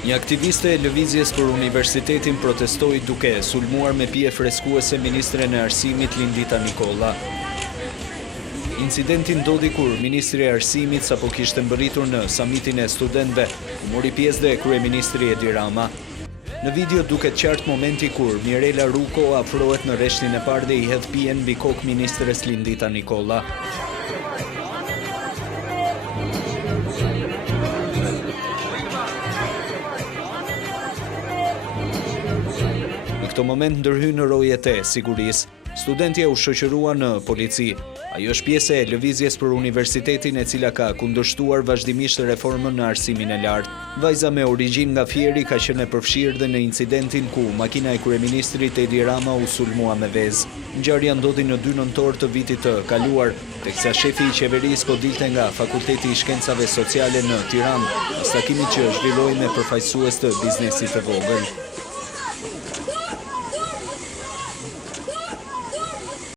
Një aktiviste e lëvizjes për universitetin protestoi duke sulmuar me pije freskuese ministren e arsimit Lindita Nikolla. Incidenti ndodhi kur ministri i arsimit sapo kishte mbërritur në samitin e studentëve, ku mori pjesë dhe kryeministri Edi Rama. Në video duket qartë momenti kur Mirela Ruko afrohet në rreshtin e parë dhe i hedh pijen mbi kokë ministres Lindita Nikolla. Në këto moment ndërhyn në rojet e sigurisë. Studentja u shoqërua në polici. Ajo është pjesë e lëvizjes për universitetin e cila ka kundërshtuar vazhdimisht reformën në arsimin e lartë. Vajza me origjinë nga Fieri ka qenë e përfshirë dhe në incidentin ku makina e kryeministrit Edi Rama u sulmua me vezë. Ngjarja ndodhi në 2 nëntor të vitit të kaluar, teksa shefi i qeverisë po dilte nga Fakulteti i Shkencave Sociale në Tiranë, pas takimit që zhvilloi me përfaqësues të biznesit të vogël.